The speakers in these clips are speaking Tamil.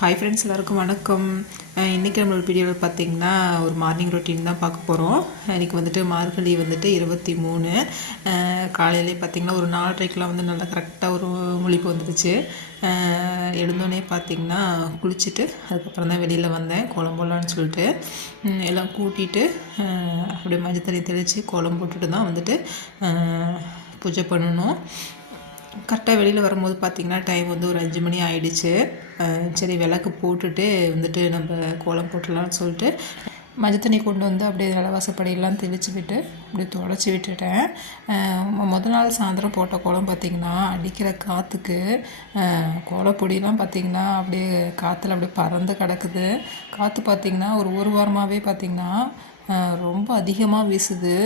ஹாய் ஃப்ரெண்ட்ஸ் எல்லாருக்கும் வணக்கம். இன்றைக்கி நம்மளோட வீடியோவில் பார்த்தீங்கன்னா ஒரு மார்னிங் ரொட்டீன் தான் பார்க்க போகிறோம் இன்றைக்கி வந்துட்டு மார்கழி வந்துட்டு இருபத்தி மூணு. காலையிலே பார்த்திங்கன்னா ஒரு நாலரைக்கெலாம் வந்து நல்லா கரெக்டாக ஒரு முழிப்பு வந்துடுச்சு எழுந்தோடனே பார்த்திங்கன்னா குளிச்சுட்டு அதுக்கப்புறம் தான் வெளியில் வந்தேன். குழம்புலான்னு போடலான்னு சொல்லிட்டு எல்லாம் கூட்டிட்டு அப்படியே மஞ்சள் தண்ணி தெளித்து குழம்பு போட்டுட்டு தான் வந்துட்டு பூஜை பண்ணணும். கரெக்டாக வெளியில் வரும்போது பார்த்திங்கன்னா டைம் வந்து ஒரு அஞ்சு மணி ஆயிடுச்சு. சரி விளக்கு போட்டுட்டு வந்துட்டு நம்ம கோலம் போட்டுடலாம்னு சொல்லிட்டு மஞ்சள் தண்ணி கொண்டு வந்து அப்படியே நிலவாசப்படியெல்லாம் தெளித்து விட்டு அப்படியே தொடச்சி விட்டுட்டேன். முதல் நாள் சாயந்தரம் போட்ட கோலம் பார்த்திங்கன்னா அடிக்கிற காற்றுக்கு கோலப்பொடியெல்லாம் பார்த்திங்கன்னா அப்படியே காற்றுல அப்படியே பறந்து கிடக்குது. காற்று பார்த்திங்கன்னா ஒரு ஒரு வாரமாகவே பார்த்திங்கன்னா ரொம்ப அதிகமாக வீசுது.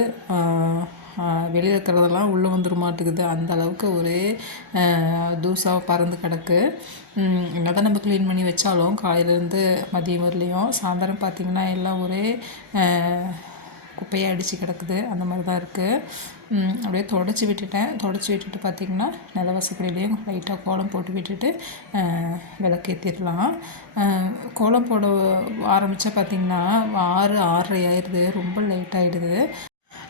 வெளியில் இருக்கிறதெல்லாம் உள்ளே வந்துட மாட்டேங்குது. அந்த அளவுக்கு ஒரே தூசாக பறந்து கிடக்கு. என்னதான் நம்ம க்ளீன் பண்ணி வச்சாலும் காலையிலேருந்து மதியம் வரலையும் சாயந்தரம் பார்த்திங்கன்னா எல்லாம் ஒரே குப்பையாக அடித்து கிடக்குது. அந்த மாதிரி தான் இருக்குது அப்படியே தொடச்சி விட்டுட்டேன். தொடச்சி விட்டுட்டு பார்த்திங்கன்னா நிலவசப்படியிலையும் லைட்டாக கோலம் போட்டு விட்டுட்டு விளக்கேற்றிடலாம் கோலம் போட ஆரம்பித்தா பார்த்திங்கன்னா ஆறு ஆறரை ஆயிடுது. ரொம்ப லேட் ஆகிடுது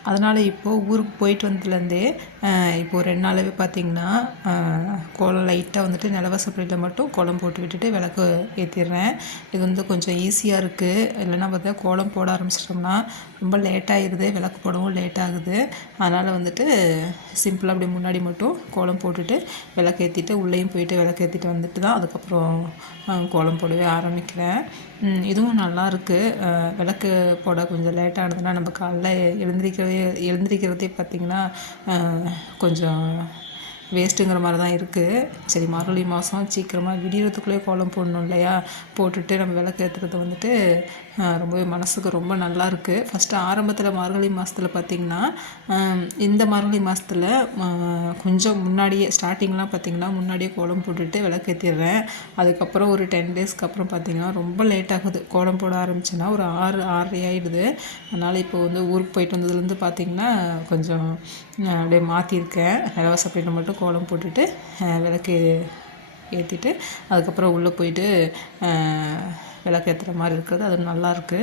அதனால் இப்போது ஊருக்கு போயிட்டு வந்ததுலேருந்தே இப்போது ரெண்டு நாளாகவே பார்த்திங்கன்னா கோலம் லைட்டாக வந்துட்டு நிலவசப்படியில் மட்டும் கோலம் போட்டு விட்டுட்டு விளக்கு ஏற்றிடுறேன் இது வந்து கொஞ்சம் ஈஸியாக இருக்குது இல்லைன்னா பார்த்தா கோலம் போட ஆரம்பிச்சிட்டோம்னா ரொம்ப லேட் ஆகிடுது விளக்கு போடவும் லேட் ஆகுது. அதனால் வந்துட்டு சிம்பிளாக அப்படி முன்னாடி மட்டும் கோலம் போட்டுட்டு விளக்கு ஏற்றிட்டு உள்ளேயும் போயிட்டு விளக்கு ஏற்றிட்டு வந்துட்டு தான் அதுக்கப்புறம் கோலம் போடவே ஆரம்பிக்கிறேன். இதுவும் நல்லாயிருக்கு விளக்கு போட கொஞ்சம் லேட் ஆனதுன்னா நம்ம காலைல எழுந்திரிக்கவே எழுந்திரிக்கிறதே பார்த்திங்கன்னா கொஞ்சம் வேஸ்ட்டுங்கிற மாதிரி தான் இருக்குது சரி மார்கழி மாதம் சீக்கிரமாக விடியறதுக்குள்ளே கோலம் போடணும் இல்லையா? போட்டுட்டு நம்ம விளக்கு ஏற்றுறது வந்துட்டு ரொம்பவே மனசுக்கு ரொம்ப நல்லா இருக்குது ஃபஸ்ட்டு ஆரம்பத்தில் மார்கழி மாதத்தில் பார்த்திங்கன்னா இந்த மார்கழி மாதத்தில் கொஞ்சம் முன்னாடியே ஸ்டார்டிங்லாம் பார்த்திங்கன்னா முன்னாடியே கோலம் போட்டுட்டு விளக்கு ஏற்றிடுறேன் அதுக்கப்புறம் ஒரு டென் டேஸ்க்கு அப்புறம் பார்த்திங்கன்னா ரொம்ப லேட் ஆகுது. கோலம் போட ஆரம்பிச்சேன்னா ஒரு ஆறு ஆறரை ஆகிடுது அதனால் இப்போ வந்து ஊருக்கு போயிட்டு வந்ததுலேருந்து பார்த்திங்கன்னா கொஞ்சம் அப்படியே மாற்றிருக்கேன் நிலவாசப்படியில் மட்டும் கோலம் போட்டுட்டு விளக்கு ஏற்றிட்டு அதுக்கப்புறம் உள்ளே போயிட்டு விளக்கு ஏற்றுற மாதிரி இருக்கிறது. அது நல்லாயிருக்கு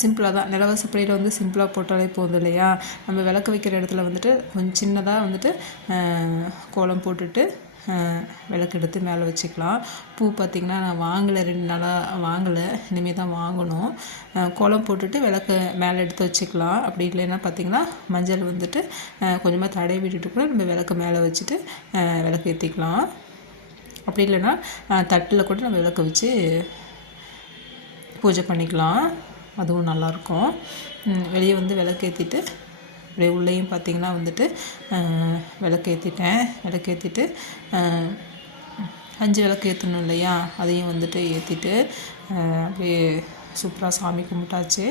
சிம்பிளாக தான். நிலவசப்படியில் வந்து சிம்பிளாக போட்டாலே போதும் இல்லையா? நம்ம விளக்கு வைக்கிற இடத்துல வந்துட்டு கொஞ்சம் சின்னதாக வந்துட்டு கோலம் போட்டுட்டு விளக்கெடுத்து விளக்கு எடுத்து மேலே வச்சுக்கலாம். பூ பார்த்திங்கன்னா நான் வாங்கலை ரெண்டு நாளாக வாங்கலை. இனிமேல் தான் வாங்கணும். அஹ், கோலம் போட்டுட்டு விளக்கு மேலே எடுத்து வச்சுக்கலாம். அப்படி இல்லைன்னா பார்த்திங்கன்னா மஞ்சள் வந்துட்டு கொஞ்சமாக தடை விட்டுட்டு கூட நம்ம விளக்கு மேலே வச்சுட்டு விளக்கு ஏற்றிக்கலாம் அப்படி இல்லைன்னா தட்டில் கூட நம்ம விளக்கு வச்சு பூஜை பண்ணிக்கலாம். அதுவும் நல்லாயிருக்கும். வெளியே வந்து விளக்கேற்றிட்டு அப்படியே உள்ளேயும் பார்த்திங்கன்னா வந்துட்டு விளக்கேற்றிட்டேன் விளக்கேற்றிட்டு அஞ்சு விளக்கு ஏற்றணும் இல்லையா? அதையும் வந்துட்டு ஏற்றிட்டு அப்படியே சூப்பராக சாமி கும்பிட்டாச்சு.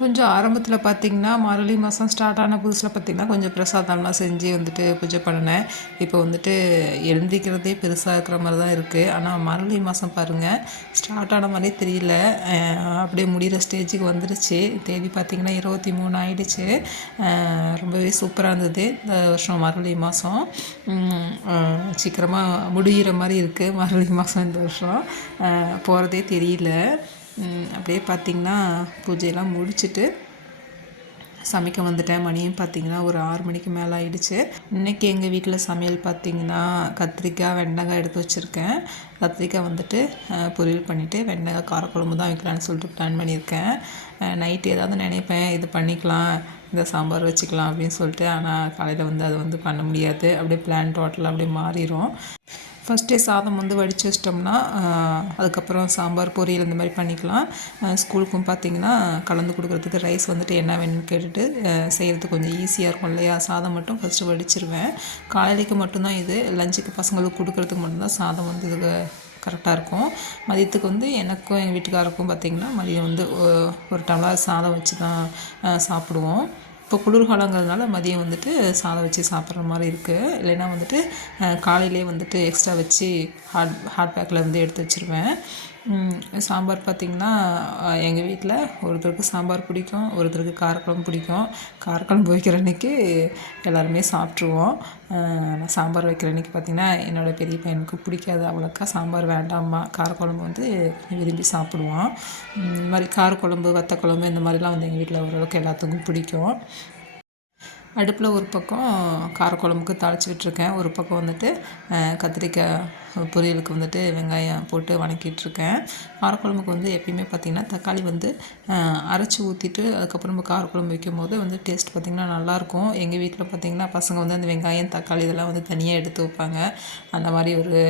கொஞ்சம் ஆரம்பத்தில் பார்த்திங்கன்னா மார்கழி மாதம் ஸ்டார்ட் ஆன புதுசில் பார்த்திங்கன்னா கொஞ்சம் பிரசாதம்லாம் செஞ்சு வந்துட்டு பூஜை பண்ணினேன். இப்போ வந்துட்டு எழுந்திக்கிறதே பெருசாக இருக்கிற மாதிரி தான் இருக்குது ஆனால் மார்கழி மாதம் பாருங்கள் ஸ்டார்ட் ஆன மாதிரியே தெரியல. அப்படியே முடிகிற ஸ்டேஜுக்கு வந்துடுச்சு தேதி பார்த்திங்கன்னா இருபத்தி மூணு ஆயிடுச்சு. ரொம்பவே சூப்பராக இருந்தது இந்த வருஷம் மார்கழி மாதம் சீக்கிரமாக முடிகிற மாதிரி இருக்குது மார்கழி மாதம் இந்த வருஷம். போகிறதே தெரியல. அப்படியே பார்த்திங்கன்னா பூஜையெல்லாம் முடிச்சுட்டு சமைக்க வந்துட்டேன். மணியும் பார்த்தீங்கன்னா ஒரு ஆறு மணிக்கு மேலே ஆயிடுச்சு. இன்றைக்கி எங்கள் வீட்டில் சமையல் பார்த்தீங்கன்னா கத்திரிக்காய் வெண்டைக்காய் எடுத்து வச்சுருக்கேன். கத்திரிக்காய் வந்துட்டு பொரியல் பண்ணிவிட்டு வெண்டைக்காய் காரக்குழம்பு தான் வைக்கலான்னு சொல்லிட்டு பிளான் பண்ணியிருக்கேன். நைட்டு ஏதாவது நினைப்பேன். இது பண்ணிக்கலாம் இந்த சாம்பார் வச்சுக்கலாம் அப்படின்னு சொல்லிட்டு. ஆனால் காலையில் வந்து அது வந்து பண்ண முடியாது. அப்படியே பிளான் டோட்டலாக அப்படியே மாறிடும் ஃபஸ்ட்டே சாதம் வந்து வடித்து வச்சிட்டோம்னா அதுக்கப்புறம் சாம்பார் பொரியல் இந்த மாதிரி பண்ணிக்கலாம். ஸ்கூலுக்கும் பார்த்தீங்கன்னா கலந்து கொடுக்குறதுக்கு ரைஸ் வந்துட்டு என்ன வேணும்னு கேட்டுட்டு செய்கிறதுக்கு கொஞ்சம் ஈஸியாக இருக்கும் இல்லையா? சாதம் மட்டும் ஃபஸ்ட்டு வடிச்சிருவேன். காலையிலைக்கு மட்டும்தான் இது லஞ்சுக்கு பசங்களுக்கு கொடுக்குறதுக்கு மட்டும்தான் சாதம் வந்து இதுக்கு கரெக்டாக இருக்கும். மதியத்துக்கு வந்து எனக்கும் எங்கள் வீட்டுக்காருக்கும் பார்த்திங்கன்னா மதியம் வந்து ஒரு டம்ளர் சாதம் வச்சு தான் சாப்பிடுவோம். இப்போ குளிர்காலங்கிறதுனால மதியம் வந்துட்டு சாதம் வச்சு சாப்பிட்ற மாதிரி இருக்குது இல்லைன்னா வந்துட்டு காலையிலே வந்துட்டு எக்ஸ்ட்ரா வச்சு ஹாட் ஹாட் பேக்கில் வந்து எடுத்து வச்சுருவேன். சாம்பார் பார்த்திங்கன்னா எங்கள் வீட்டில் ஒருத்தருக்கு சாம்பார் பிடிக்கும் ஒருத்தருக்கு காரக்குழம்பு பிடிக்கும். காரக்குழம்பு வைக்கிற அன்றைக்கி எல்லாருமே சாப்பிட்ருவோம் நான் சாம்பார் வைக்கிற அன்றைக்கி பார்த்திங்கன்னா என்னோடய பெரிய பையனுக்கு பிடிக்காது அவ்வளோக்கா சாம்பார் வேண்டாம்மா. காரக்குழம்பு வந்து விரும்பி சாப்பிடுவான். இந்த மாதிரி காரக்குழம்பு வத்தக்குழம்பு இந்த மாதிரிலாம் வந்து எங்கள் வீட்டில் ஓரளவுக்கு எல்லாத்துக்கும் பிடிக்கும். அடுப்பில் ஒரு பக்கம் காரக்குழம்புக்கு தாளித்து விட்டுருக்கேன். ஒரு பக்கம் வந்துட்டு கத்திரிக்காய் பொரியலுக்கு வந்துட்டு வெங்காயம் போட்டு வணக்கிட்டுருக்கேன். காரக்குழம்புக்கு வந்து எப்பயுமே பார்த்திங்கன்னா தக்காளி வந்து அரைச்சி ஊற்றிட்டு அதுக்கப்புறம் காரக்குழம்பு வைக்கும் போது வந்து டேஸ்ட் பார்த்திங்கன்னா நல்லாயிருக்கும். எங்கள் வீட்டில் பார்த்திங்கன்னா பசங்க வந்து அந்த வெங்காயம் தக்காளி இதெல்லாம் வந்து தனியாக எடுத்து வைப்பாங்க. அந்த மாதிரி ஒரு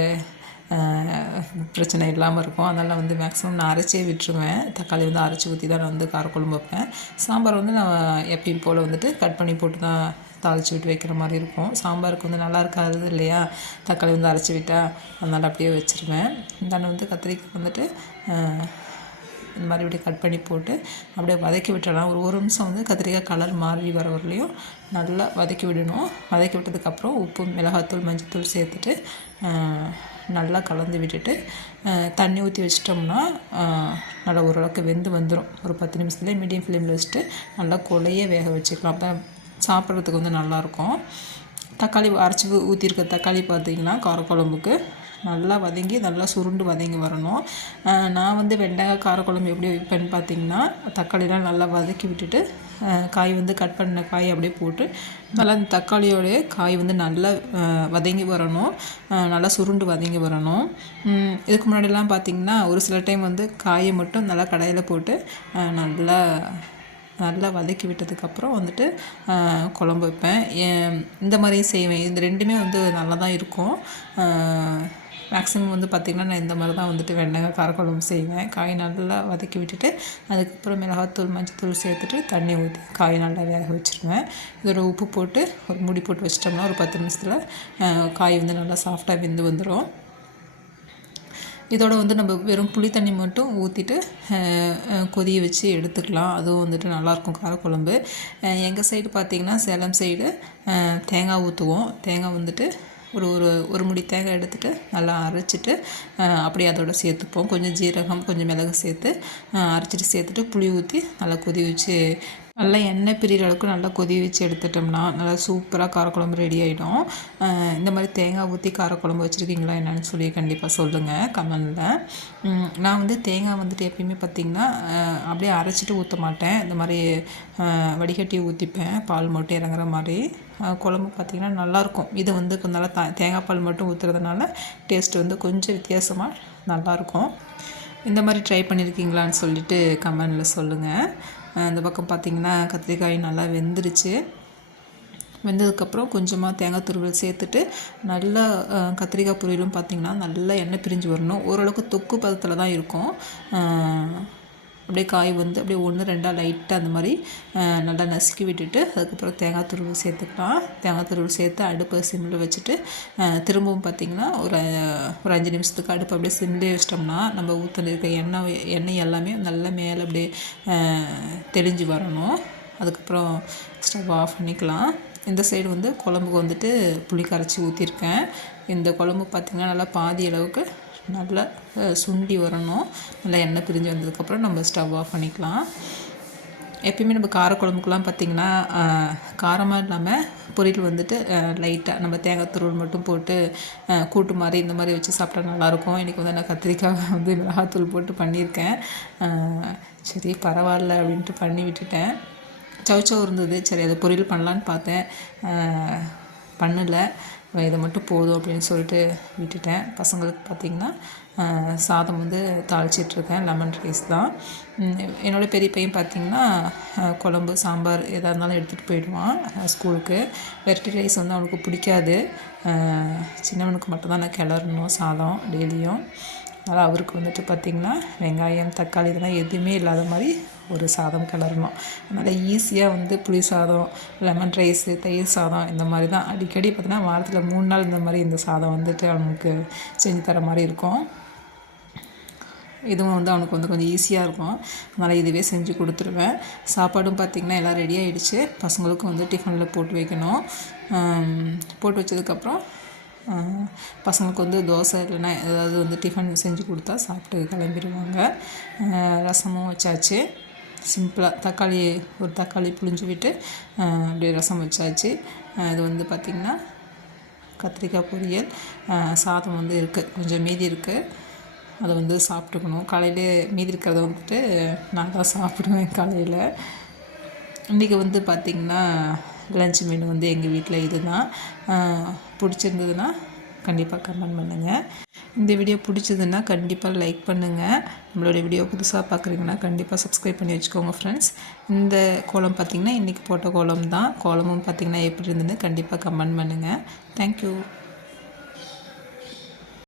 பிரச்சனை இல்லாமல் இருக்கும். அதனால் வந்து மேக்ஸிமம் நான் அரைச்சே விட்டுருவேன். தக்காளி வந்து அரைச்சி ஊற்றி தான் நான் வந்து காரக்குழம்பு வைப்பேன். சாம்பார் வந்து நான் எப்பயும் போல் வந்துட்டு கட் பண்ணி போட்டு தான் தாளித்து விட்டு வைக்கிற மாதிரி இருக்கும். சாம்பாருக்கு வந்து நல்லா இருக்காது இல்லையா? தக்காளி வந்து அரைச்சி விட்டால் அதனால் அப்படியே வச்சுருவேன். நான் வந்து கத்திரிக்காய் வந்துட்டு இந்த மாதிரி இப்படி கட் பண்ணி போட்டு அப்படியே வதக்கி விட்டுடலாம் ஒரு ஒரு நிமிஷம் வந்து கத்திரிக்காய் கலர் மாறி வர வரலையும் நல்லா வதக்கி விடணும். வதக்கி விட்டதுக்கப்புறம் உப்பு மிளகாத்தூள் மஞ்சத்தூள் சேர்த்துட்டு நல்லா கலந்து விட்டுட்டு தண்ணி ஊற்றி வச்சிட்டோம்னா நல்லா ஓரளவுக்கு வெந்து வந்துடும் ஒரு பத்து நிமிஷத்துலேயே மீடியம் ஃப்ளேமில் வச்சுட்டு நல்லா கொலையே வேக வச்சுக்கலாம். அப்போ சாப்பிட்றதுக்கு வந்து நல்லாயிருக்கும். தக்காளி அரைச்சி ஊற்றிருக்க தக்காளி பார்த்தீங்கன்னா காரக்குழம்புக்கு. நல்லா வதங்கி நல்லா சுருண்டு வதங்கி வரணும். நான் வந்து வெண்டைக்காய் காரக்குழம்பு எப்படி வைப்பேன்னு பார்த்தீங்கன்னா தக்காளிலாம் நல்லா வதக்கி விட்டுட்டு காய் வந்து கட் பண்ண காய் அப்படியே போட்டு நல்லா அந்த தக்காளியோடைய காய் வந்து நல்லா வதங்கி வரணும். நல்லா சுருண்டு வதங்கி வரணும். இதுக்கு முன்னாடிலாம் பார்த்திங்கன்னா ஒரு சில டைம் வந்து காயை மட்டும் நல்லா கடையில் போட்டு நல்லா நல்லா வதக்கி விட்டதுக்கப்புறம் வந்துட்டு குழம்பு வைப்பேன். இந்த மாதிரியும் செய்வேன். இது ரெண்டுமே வந்து நல்லா தான் இருக்கும் மேக்ஸிமம் வந்து பார்த்திங்கன்னா நான் இந்த மாதிரி தான் வந்துட்டு வெண்டைக்காய் காரக்குழம்பு செய்வேன். காய் நல்லா வதக்கி விட்டுட்டு அதுக்கப்புறம் மிளகாத்தூள் மஞ்சத்தூள் சேர்த்துட்டு தண்ணி ஊற்றி காய் நல்லா வேக வச்சுருவேன். இதோட உப்பு போட்டு ஒரு மூடி போட்டு வச்சிட்டோம்னா ஒரு பத்து நிமிஷத்தில் காய் வந்து நல்லா சாஃப்டாக வெந்து வந்துடும் இதோட வந்து நம்ம வெறும் புளி தண்ணி மட்டும் ஊற்றிட்டு கொதிய வச்சு எடுத்துக்கலாம். அதுவும் வந்துட்டு நல்லாயிருக்கும் காரக்குழம்பு. எங்கள் சைடு பார்த்திங்கன்னா சேலம் சைடு தேங்காய் ஊற்றுவோம் தேங்காய் வந்துட்டு ஒரு ஒரு ஒரு முடி தேங்காய் எடுத்துட்டு நல்லா அரைச்சிட்டு அப்படியே அதோட சேர்த்துப்போம். கொஞ்சம் ஜீரகம் கொஞ்சம் மிளகு சேர்த்து அரைச்சிட்டு சேர்த்துட்டு புளி ஊற்றி நல்லா கொதி வச்சு நல்லா எண்ணெய் பிரிகிற அளவுக்கு நல்லா கொதி வச்சு எடுத்துட்டோம்னா நல்லா சூப்பராக காரக்குழம்பு ரெடி ஆகிடும் இந்த மாதிரி தேங்காய் ஊற்றி காரக்குழம்பு வச்சுருக்கீங்களா என்னென்னு சொல்லி கண்டிப்பாக சொல்லுங்கள் கமெண்டில். நான் வந்து தேங்காய் வந்துட்டு எப்பயுமே பார்த்திங்கன்னா அப்படியே அரைச்சிட்டு ஊற்ற மாட்டேன். இந்த மாதிரி வடிகட்டி ஊற்றிப்பேன் பால் மட்டும் இறங்குற மாதிரி. குழம்பு பார்த்திங்கன்னா நல்லாயிருக்கும் இது வந்து கொஞ்சம் நல்லா த- தேங்காய் பால் மட்டும் ஊற்றுறதுனால டேஸ்ட் வந்து கொஞ்சம் வித்தியாசமாக நல்லாயிருக்கும் இந்த மாதிரி ட்ரை பண்ணியிருக்கீங்களான்னு சொல்லிட்டு கமெண்டில் சொல்லுங்கள் இந்த பக்கம் பார்த்திங்கன்னா கத்திரிக்காய் நல்லா வெந்துருச்சு. வெந்ததுக்கப்புறம் கொஞ்சமாக தேங்காய் துருவல் சேர்த்துட்டு நல்லா கத்திரிக்காய் பொரியலும் பார்த்திங்கன்னா நல்லா எண்ணெய் பிரிஞ்சு வரணும். ஓரளவுக்கு தொக்கு பதத்தில் தான் இருக்கும் அப்படியே காய் வந்து அப்படியே ஒன்று ரெண்டாக லைட்டாக அந்த மாதிரி நல்லா நசுக்கி விட்டுட்டு அதுக்கப்புறம் தேங்காய் துருவல் சேர்த்துக்கலாம். தேங்காய் துருவல் சேர்த்து அடுப்பை சிம்மில் வச்சுட்டு திரும்பவும் பார்த்திங்கன்னா ஒரு ஒரு அஞ்சு நிமிஷத்துக்கு அடுப்பு அப்படியே சிம்லேயே வச்சிட்டோம்னா நம்ம ஊற்றில் இருக்க எண்ணெய் எண்ணெய் எல்லாமே நல்லா மேலே அப்படியே தெளிஞ்சு வரணும். அதுக்கப்புறம் ஸ்டவ் ஆஃப் பண்ணிக்கலாம். இந்த சைடு வந்து குழம்புக்கு வந்துட்டு புளி கரைச்சி ஊற்றிருக்கேன் இந்த குழம்பு பார்த்திங்கன்னா நல்லா பாதி அளவுக்கு நல்லா சுண்டி வரணும். நல்லா எண்ணெய் பிரிஞ்சு வந்ததுக்கப்புறம் நம்ம ஸ்டவ் ஆஃப் பண்ணிக்கலாம். எப்பயுமே நம்ம காரக்குழம்புக்கெலாம் பார்த்திங்கன்னா காரமாக இல்லாமல் பொரியல் வந்துட்டு லைட்டாக நம்ம தேங்காய் துருவல் மட்டும் போட்டு கூட்டு மாதிரி இந்த மாதிரி வச்சு சாப்பிட்டா நல்லாயிருக்கும். இன்றைக்கி வந்து நான் கத்திரிக்காய் வந்து மிளகாத்தூள் போட்டு பண்ணியிருக்கேன். சரி பரவாயில்ல அப்படின்ட்டு பண்ணி விட்டுட்டேன். சவுச்சவு இருந்தது. சரி அதை பொரியல் பண்ணலான்னு பார்த்தேன். பண்ணலை. இதை மட்டும் போதும் அப்படின்னு சொல்லிட்டு விட்டுட்டேன். பசங்களுக்கு பார்த்திங்கன்னா சாதம் வந்து தாளிச்சிட்ருக்கேன் லெமன் ரைஸ் தான். என்னோடய பெரிய பையன் பார்த்திங்கன்னா குழம்பு சாம்பார் எதாக இருந்தாலும் எடுத்துகிட்டு போயிடுவான் ஸ்கூலுக்கு. வெரைட்டி ரைஸ் வந்து அவனுக்கு பிடிக்காது. சின்னவனுக்கு மட்டும்தான். நான் கிளறணும் சாதம் டெய்லியும். அதனால் அவருக்கு வந்துட்டு பார்த்திங்கன்னா வெங்காயம் தக்காளி இதெல்லாம் எதுவுமே இல்லாத மாதிரி ஒரு சாதம் கிளறணும். அதனால் ஈஸியாக வந்து புளி சாதம் லெமன் ரைஸு தயிர் சாதம் இந்த மாதிரி தான் அடிக்கடி பார்த்தீங்கன்னா வாரத்தில் மூணு நாள் இந்த மாதிரி இந்த சாதம் வந்துட்டு அவனுக்கு செஞ்சு தர மாதிரி இருக்கும். இதுவும் வந்து அவனுக்கு வந்து கொஞ்சம் ஈஸியாக இருக்கும். அதனால் இதுவே செஞ்சு கொடுத்துருவேன். சாப்பாடும் பார்த்திங்கன்னா எல்லாம் ரெடி ஆகிடுச்சு பசங்களுக்கும் வந்து டிஃபனில் போட்டு வைக்கணும். போட்டு வச்சதுக்கப்புறம் பசங்களுக்கு வந்து தோசை இல்லைன்னா ஏதாவது வந்து டிஃபன் செஞ்சு கொடுத்தா சாப்பிட்டு கிளம்பிடுவாங்க. ரசமும் வச்சாச்சு. சிம்பிளாக தக்காளி ஒரு தக்காளி புளிஞ்சு விட்டு அப்படியே ரசம் வச்சாச்சு. அது இது வந்து பார்த்திங்கன்னா கத்திரிக்காய் பொரியல். சாதம் வந்து இருக்குது கொஞ்சம் மீதி இருக்குது அதை வந்து சாப்பிட்டுக்கணும். காலையிலே மீதி இருக்கிறத வந்துட்டு நான் தான் சாப்பிடுவேன் காலையில். இன்றைக்கி வந்து பார்த்திங்கன்னா லஞ்ச் மெனு வந்து எங்கள் வீட்டில் இது தான் பிடிச்சிருந்ததுன்னா கண்டிப்பாக கமெண்ட் பண்ணுங்கள் இந்த வீடியோ பிடிச்சதுன்னா கண்டிப்பாக லைக் பண்ணுங்கள் நம்மளோட வீடியோ புதுசாக பார்க்குறீங்கன்னா கண்டிப்பாக சப்ஸ்கிரைப் பண்ணி வச்சுக்கோங்க ஃப்ரெண்ட்ஸ் இந்த கோலம் பார்த்திங்கன்னா இன்றைக்கி போட்ட கோலம் தான் கோலமும் பார்த்திங்கன்னா எப்படி இருந்ததுன்னு கண்டிப்பாக கமெண்ட் பண்ணுங்கள் தேங்க்யூ